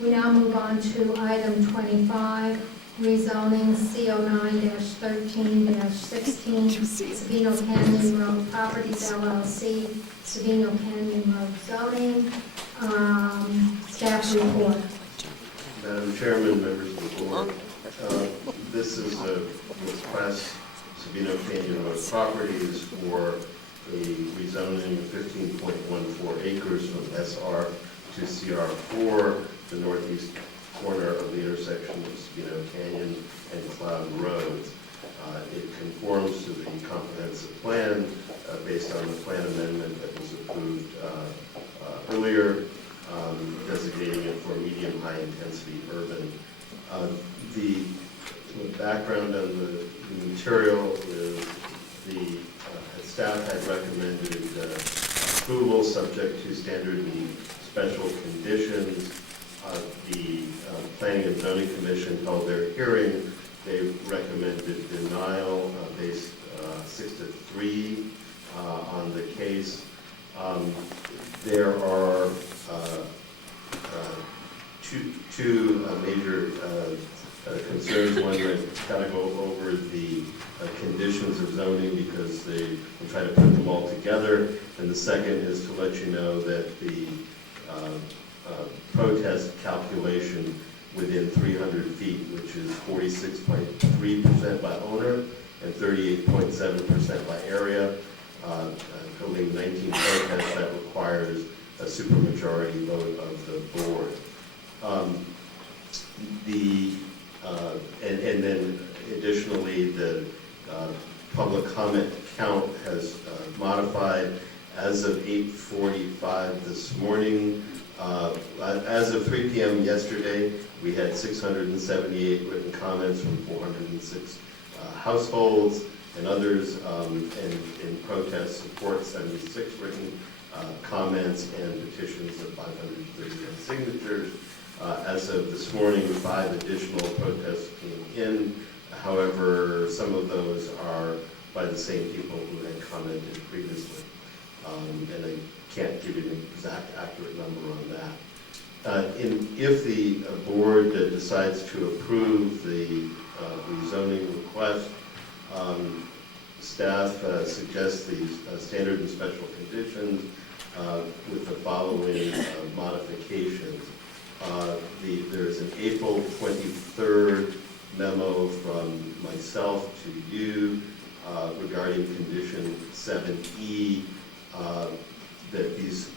We now move on to item 25, rezoning CO9-13-16, Sabino Canyon Road Properties LLC, Sabino Canyon Road zoning. Staff report. Madam Chairman, members of the board, this is a request, Sabino Canyon Road Properties, for a rezoning of 15.14 acres from SR to CR4, the northeast corner of the intersection of Sabino Canyon and Cloud Roads. It conforms to the comprehensive plan based on the plan amendment that was approved earlier, designating it for medium high intensity urban. The background on the material is the staff had recommended approval subject to standard and special conditions. The Planning and Zoning Commission held their hearing. They recommended denial based 6-3 on the case. There are two major concerns. One, I've got to go over the conditions of zoning because they try to put them all together. And the second is to let you know that the protest calculation within 300 feet, which is 46.3% by owner and 38.7% by area, totaling 19 protests, that requires a supermajority vote of the board. And then additionally, the public comment count has modified as of 8:45 this morning. As of 3 p.m. yesterday, we had 678 written comments from 406 households and others, and in protest support 76 written comments and petitions of 539 signatures. As of this morning, 5 additional protests came in. However, some of those are by the same people who had commented previously. And I can't give you an exact accurate number on that. If the board decides to approve the rezoning request, staff suggests these standard and special conditions with the following modifications. There's an April 23rd memo from myself to you regarding condition 7E, that these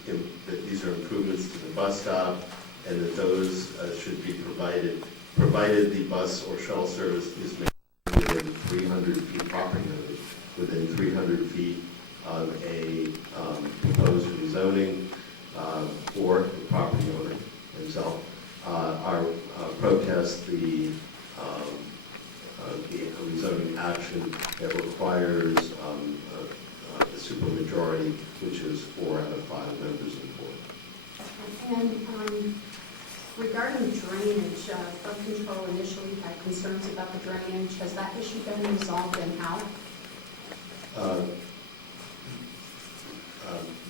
are improvements to the bus stop, and that those should be provided the bus or shuttle service is made within 300 feet, property owners within 300 feet of a proposed rezoning or the property owner himself. Our protest the rezoning action that requires the supermajority, which is 4 out of 5 members of the board. And regarding drainage, flood control initially had concerns about the drainage. Has that issue been resolved, and how?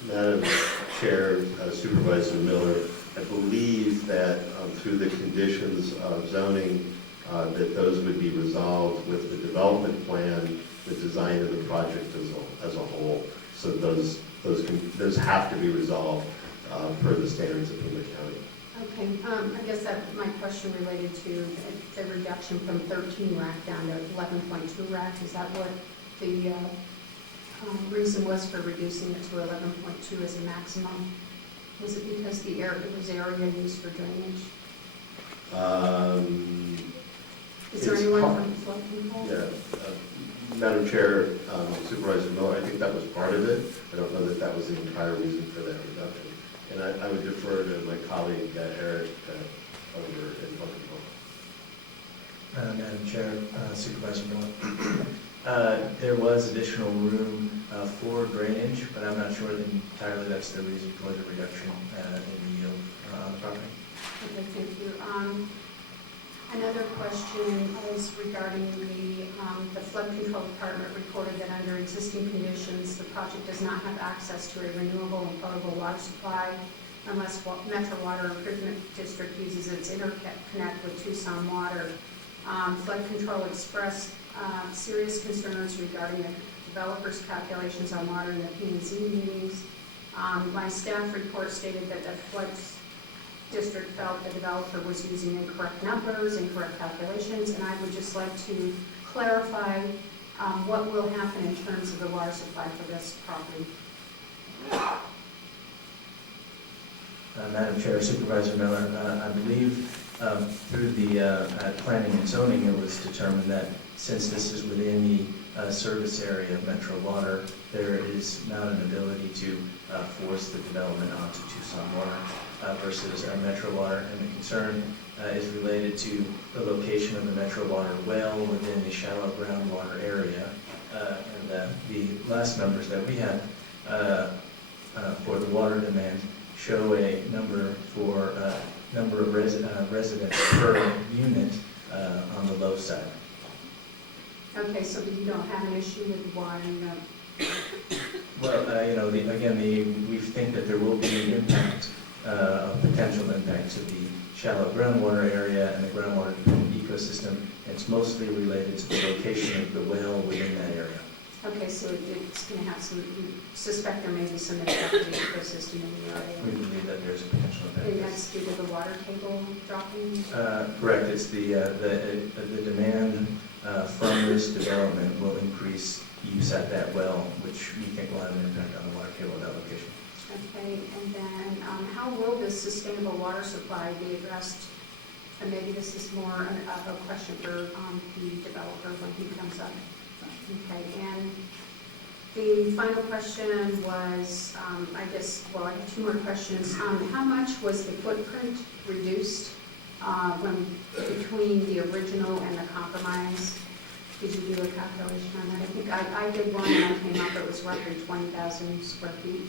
Madam Chair, Supervisor Miller, I believe that through the conditions of zoning, that those would be resolved with the development plan, the design of the project as a whole. So those have to be resolved per the standards of Pima County. Okay, I guess that my question related to the reduction from 13 rack down to 11.2 rack. Is that what the reason was for reducing it to 11.2 as a maximum? Was it because it was area used for drainage? Is there anyone from flood control? Yeah, Madam Chair, Supervisor Miller, I think that was part of it. I don't know that that was the entire reason for that reduction. And I would defer to my colleague Eric over in flood control. Madam Chair, Supervisor Miller. There was additional room for drainage, but I'm not sure that entirely that's the reason for the reduction in the yield on the property. Okay, thank you. Another question is regarding the flood control department reported that under existing conditions, the project does not have access to a renewable and potable water supply. unless Metro Water Improvement District uses its interconnect with Tucson Water. Flood control expressed serious concerns regarding the developer's calculations on water in the P&Z meetings. My staff report stated that the flood district felt the developer was using incorrect numbers, incorrect calculations, and I would just like to clarify what will happen in terms of the water supply for this property. Madam Chair, Supervisor Miller, I believe through the planning and zoning, it was determined that since this is within the service area of Metro Water, there is not an ability to force the development onto Tucson Water versus Metro Water. And the concern is related to the location of the Metro Water well within the shallow groundwater area. And the last numbers that we had for the water demand show a number for number of residents per unit on the low side. Okay, so you don't have an issue with widening up? Well, we think that there will be an impact, a potential impact to the shallow groundwater area and the groundwater ecosystem. It's mostly related to the location of the well within that area. Okay, so it's going to have some, you suspect there may be some impact to the ecosystem in the We area. believe that there's a potential impact. And that's due to the water table dropping? Correct. It's the demand from this development will increase use at that well, which we think will have an impact on the water table at that location. Okay, and then how will this sustainable water supply be addressed? And maybe this is more a question for the developer when he comes up. Okay, and the final question was, I have two more questions. How much was the footprint reduced between the original and the compromise? Did you do a calculation on that? I think I did one and I came up, it was roughly 20,000 square feet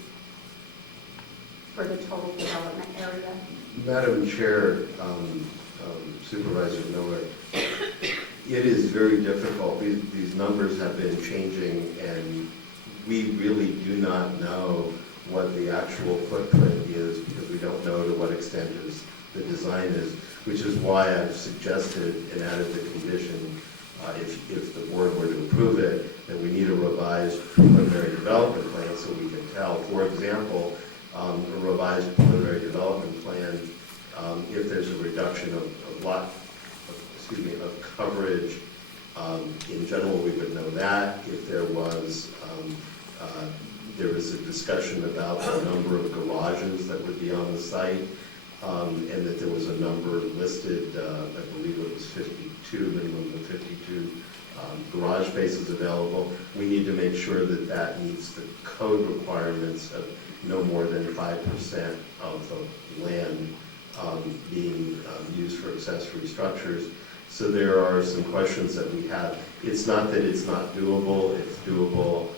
for the total development area. Madam Chair, Supervisor Miller, it is very difficult. These numbers have been changing, and we really do not know what the actual footprint is because we don't know to what extent the design is, which is why I've suggested and added the condition, if the board were to approve it, that we need a revised preliminary development plan so we can tell. For example, a revised preliminary development plan, if there's a reduction of coverage, in general, we would know that. If there was a discussion about the number of garages that would be on the site, and that there was a number listed, I believe it was 52, minimum of 52 garage spaces available. We need to make sure that that meets the code requirements of no more than 5% of the land being used for accessory structures. So there are some questions that we have. It's not that it's not doable, it's doable.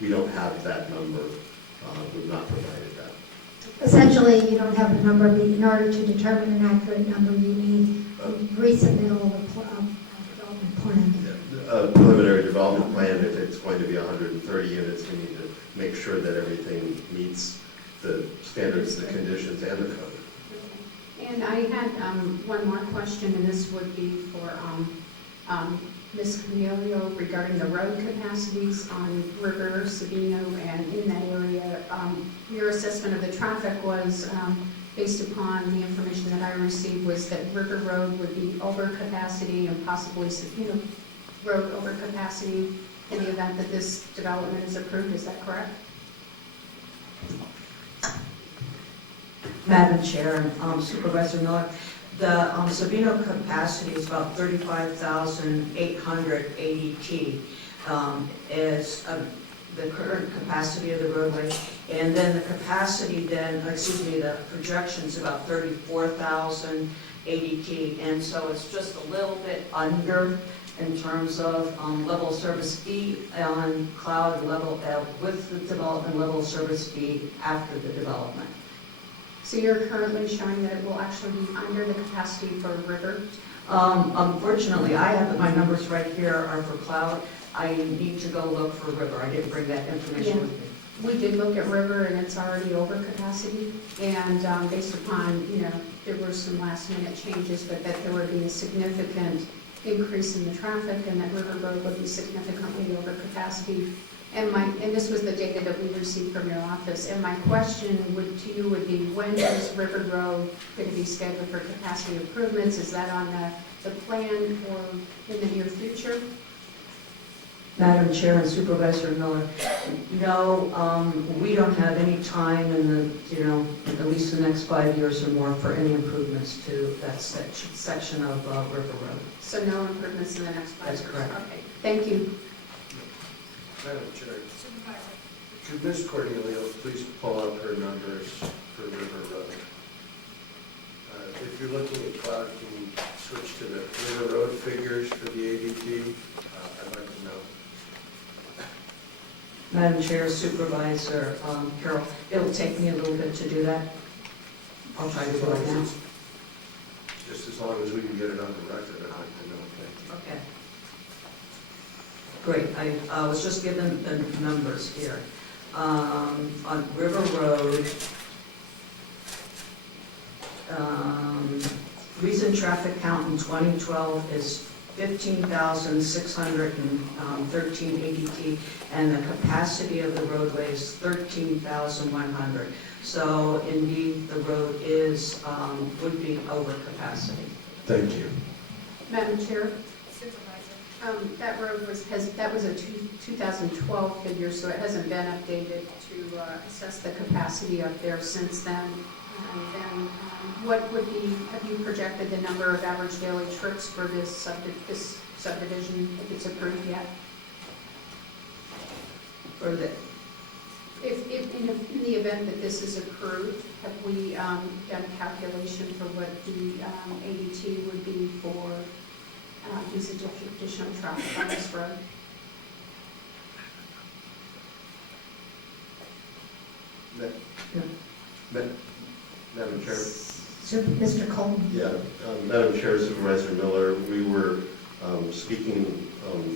We don't have that number. We've not provided that. Essentially, you don't have a number, but in order to determine an accurate number, you need a resubmittal of development plan. A preliminary development plan, if it's going to be 130 units, we need to make sure that everything meets the standards, the conditions, and the code. And I had one more question, and this would be for Ms. Camilio regarding the road capacities on River, Sabino, and in that area. Your assessment of the traffic was, based upon the information that I received, was that River Road would be over capacity and possibly Sabino Road over capacity in the event that this development is approved. Is that correct? Madam Chair and Supervisor Miller, the Sabino capacity is about 35,880 T is the current capacity of the roadway, and then the capacity the projection's about 34,080 T, and so it's just a little bit under in terms of level of service fee on cloud level with the development level of service fee after the development. So you're currently showing that it will actually be under the capacity for River? Unfortunately, I have my numbers right here are for cloud. I need to go look for River. I didn't bring that information with me. We did look at River, and it's already over capacity, and based upon, there were some last minute changes, but that there would be a significant increase in the traffic, and that River Road would be significantly over capacity. And this was the data that we received from your office, and my question to you would be, when is River Road going to be scheduled for capacity improvements? Is that on the plan or in the near future? Madam Chair and Supervisor Miller, no, we don't have any time in the, at least the next 5 years or more for any improvements to that section of River Road. So no improvements in the next 5 years? That's correct. Okay, thank you. Madam Chair, could Ms. Cornelio please pull up her numbers for River Road? If you're looking at cloud, can you switch to the River Road figures for the ADT? I'd like to know. Madam Chair, Supervisor Carroll, it'll take me a little bit to do that. I'll try to do it now. Just as long as we can get it on the record, I'd like to know. Okay. Great, I was just given the numbers here. On River Road, recent traffic count in 2012 is 15,613 ADT, and the capacity of the roadway is 13,100. So indeed, the road would be over capacity. Thank you. Madam Chair? That road was a 2012 figure, so it hasn't been updated to assess the capacity up there since then. And then what would be, have you projected the number of average daily trips for this subdivision, if it's approved yet? For the, If in the event that this is approved, have we done a calculation for what the ADT would be for these additional traffic on this road? Madam Chair? Mr. Colton? Yeah, Madam Chair, Supervisor Miller, we were speaking,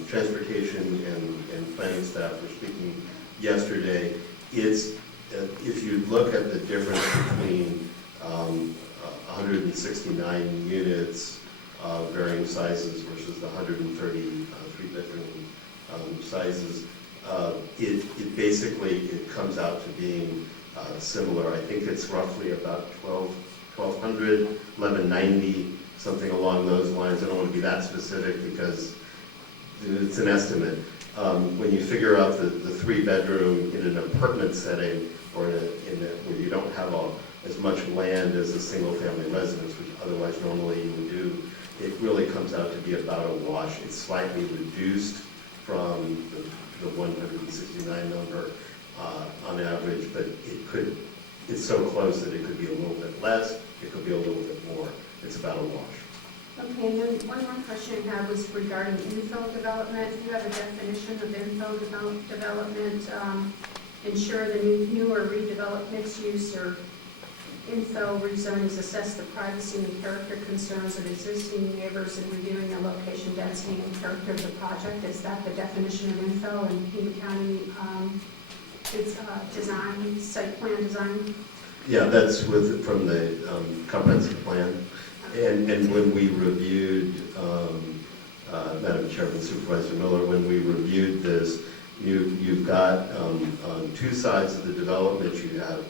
transportation and planning staff were speaking yesterday. If you look at the difference between 169 units of varying sizes versus the 130 three-bedroom sizes, it basically comes out to being similar. I think it's roughly about 1,200, 1,190, something along those lines. I don't want to be that specific because it's an estimate. When you figure out the three-bedroom in an apartment setting, or where you don't have as much land as a single-family residence, which otherwise normally you would do, it really comes out to be about a wash. It's slightly reduced from the 169 number on average, but it's so close that it could be a little bit less, it could be a little bit more. It's about a wash. Okay, and then one more question I had was regarding infill development. Do you have a definition of infill development? Ensure the new or redeveloped mixed use or infill rezonings assess the privacy and character concerns of existing neighbors in reviewing the location, density, and character of the project. Is that the definition of infill in Pima County? It's design, site plan design? Yeah, that's from the comprehensive plan. And when we reviewed, Madam Chairman, Supervisor Miller, when we reviewed this, you've got on two sides of the development, you have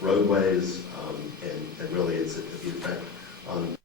roadways, and really it's the effect on